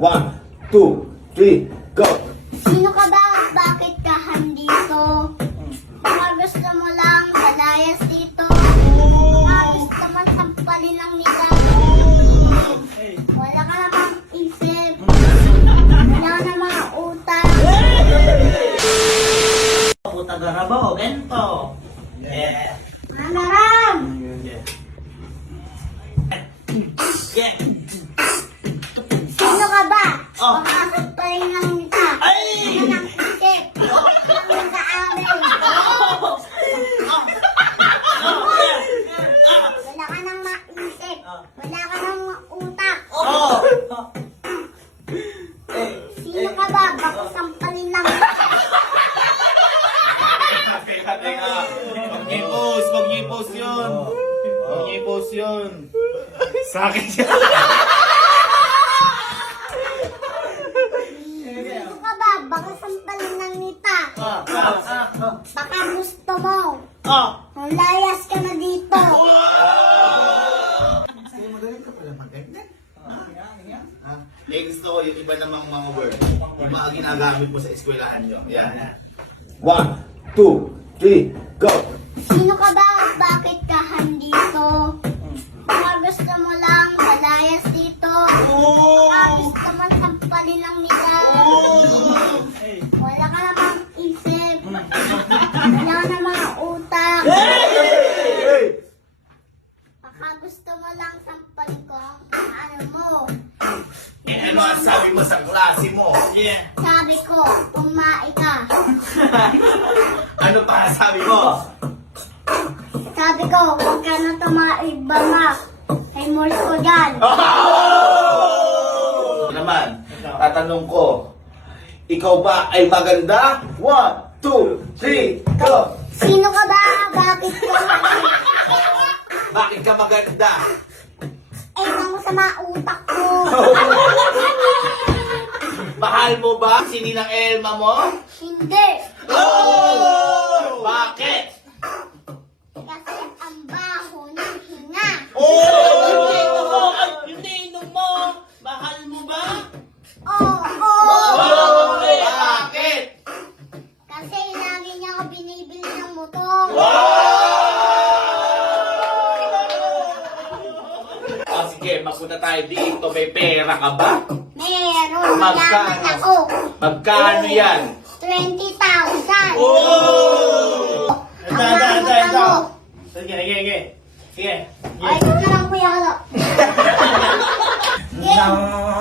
1, 2, 3, go! Sino ka ba? Bakit ka handito? Baka gusto mo lang malayas dito. Baka gusto mo sampalin ng nila. Wala ka namang isip. Wala ka namang utang. Puta garabo, bento. Yeah. Manaram! Yeah. Sino ka ba? Oh. Baka sampalin ng nila. Ay! Wala nang isip. Wala ka amin. Wala ka nang maisip. Wala ka nang utak. Oh! Sino ka ba? Baka sampalin lang. Teka, mag-i-post yun. Mag-i-post yun. Sa akin siya. Sino ka ba? Baka sampalin ng nita. Baka gusto mo. Malayas ka na dito. Gusto ko yung iba namang mga word. Yung mga ginagamit mo sa eskwelahan nyo. Yan. 1, 2, 3, go! Sino ka ba? Bakit ka handito? Baka gusto mo lang malayas dito. Baka gusto mo sampalin ng nila. Wala ka namang isip. Wala ka namang utak. Baka gusto mo lang sampalin ko ang ano mo. Ano ang sabi mo sa klase mo? Yeah. Sabi ko, tumae ka. Ano pa sabi mo? Sabi ko, huwag ka na tumae ba. May morse ko dyan. Naman, tatanong ko, ikaw ba ay maganda? 1, 2, 3, go! Sino ka ba? Bakit ka? Bakit ka maganda? Eh, mo sa mga utak ko. Mahal mo ba si Ninang Elma mo? Hindi. Bakit? Kasi ang baho ng hinga. Yung ninong mo, mahal mo ba? Oo. Bakit? Kasi lagi niya ako binibili ng motor. Sige, magpunta tayo dito. May pera ka ba? Meron. Magkano? Yaman ako. Magkano yan? 20,000. Ang Ito. bangot mo. Sige. Ay, ito na lang kuya ka. Oh,